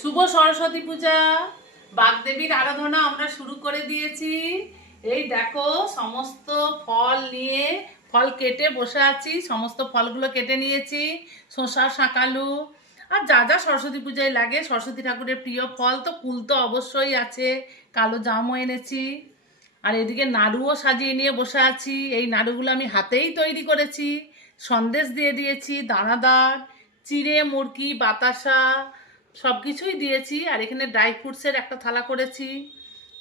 শুভ সরস্বতী পূজা। বাগদেবীর আরাধনা আমরা শুরু করে দিয়েছি। এই দেখো, সমস্ত ফল নিয়ে ফল কেটে বসে আছি, সমস্ত ফলগুলো কেটে নিয়েছি, শসা, শাঁকালু। আর যা যা সরস্বতী পূজায় লাগে, সরস্বতী ঠাকুরের প্রিয় ফল তো কুল তো অবশ্যই আছে, কালো জামও এনেছি। আর এদিকে নাড়ুও সাজিয়ে নিয়ে বসে আছি, এই নাড়ুগুলো আমি হাতেই তৈরি করেছি, সন্দেশ দিয়ে দিয়েছি, দানাদার, চিড়ে, মুরগি, বাতাসা সব কিছুই দিয়েছি আর এখানে ড্রাই ফ্রুটসের একটা থালা করেছি।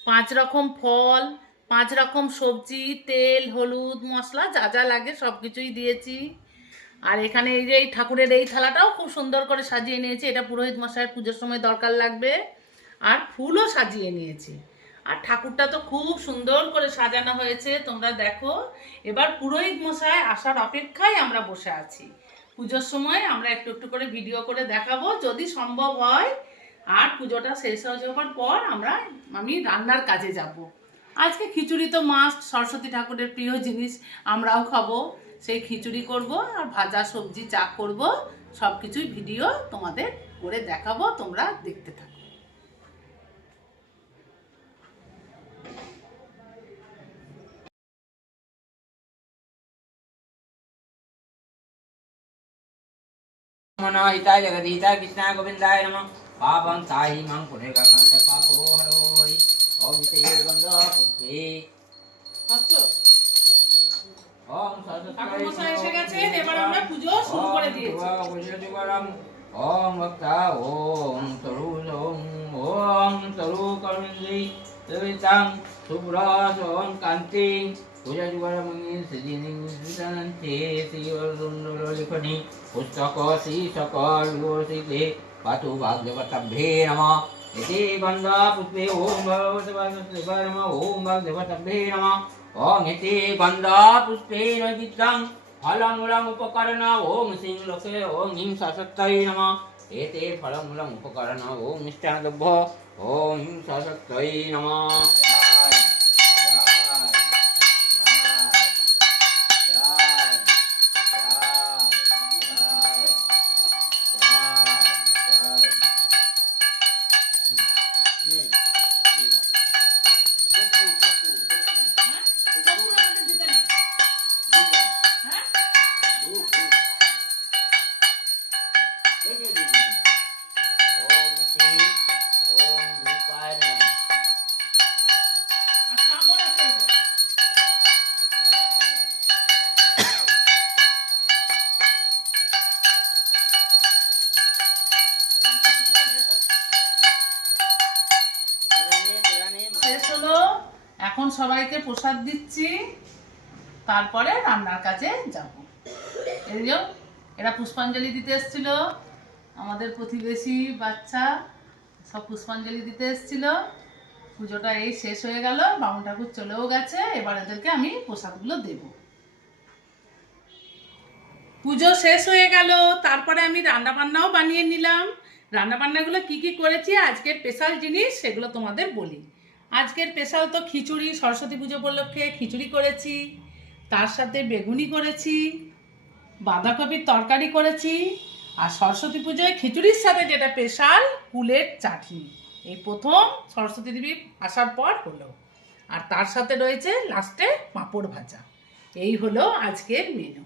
পাঁচ রকম ফল, পাঁচ রকম সবজি, তেল, হলুদ, মশলা, যা যা লাগে সব কিছুই দিয়েছি। আর এখানে এই যে এই ঠাকুরের এই থালাটাও খুব সুন্দর করে সাজিয়ে নিয়েছি। এটা পুরোহিত মশাইয়ের পুজোর সময় দরকার লাগবে। আর ফুলও সাজিয়ে নিয়েছি। আর ঠাকুরটা তো খুব সুন্দর করে সাজানো হয়েছে, তোমরা দেখো। এবার পুরোহিত মশাই আসার অপেক্ষায় আমরা বসে আছি। পুজোর সময় আমরা একটু একটু করে ভিডিও করে দেখাবো। যদি সম্ভব হয়, আর পুজোটা শেষ হয়ে যাওয়ার পর আমরা, আমি রান্নার কাজে যাব। আজকে খিচুড়ি তো মাস্ট সরস্বতী ঠাকুরের প্রিয় জিনিস, আমরাও খাব। সেই খিচুড়ি করব, আর ভাজা সবজি, চা করব সব কিছুই ভিডিও তোমাদের করে দেখাবো, তোমরা দেখতে থাকো। मनो हिताय जगदीताय कृष्णाय गोविन्दाय नमः पापं ताहि मम पुण्य का संस पापो हरो हरि ओम ते गंग पुष्पे ओम ঠাকুর মশাই এসে গেছেন এবার আমরা পুজো শুরু করে দিয়েছি ओम वक्ता ओम तरु ओम ओम तरु करुणी तवितां सुब्रास ओम कांति पुजायुवरमुनिसिदिनिमुद्वितनन्तेसिवर्दुण्डलोलिपनि ओम पातु भाग्यवतभ्ये नमः इति बन्धा पुत्रे ॐ भगवतपरम ॐ भगवतभ्ये नमः ॐ इति बन्धा पुष्पेण फलमूलमुपकरण ॐ सिं ॐ हिं सशक्तये नमः एते फलमूलमुपकरण ॐ इष्टादभ्य ॐ हिं सशक्तये नमः শেষ হলো। এখন সবাইকে প্রসাদ দিচ্ছি। তারপরে রান্নার কাজে যাব। এই এরা পুষ্পাঞ্জলি দিতে এসেছিল। আমাদের প্রতিবেশী বাচ্চা সব পুষ্পাঞ্জলি দিতে এসেছিল। পুজোটা এই শেষ হয়ে গেল। বামুন ঠাকুর চলেও গেছে। এবার এদেরকে আমি প্রসাদগুলো দেব। পুজো শেষ হয়ে গেল। তারপরে আমি রান্না বান্নাও বানিয়ে নিলাম। রান্না বান্নাগুলো কি কি করেছি? আজকের স্পেশাল জিনিস সেগুলো তোমাদের বলি। আজকের স্পেশাল তো খিচুড়ি, সরস্বতী পুজো উপলক্ষে খিচুড়ি করেছি, তার সাথে বেগুনি করেছি, বাঁধাকপির তরকারি করেছি আর সরস্বতী পুজোয় খিচুড়ির সাথে যেটা স্পেশাল কুলের চাটনি। এই প্রথম সরস্বতী দেবী আসার পর হলো। আর তার সাথে রয়েছে লাস্টে পাঁপড় ভাজা। এই হলো আজকের মেনু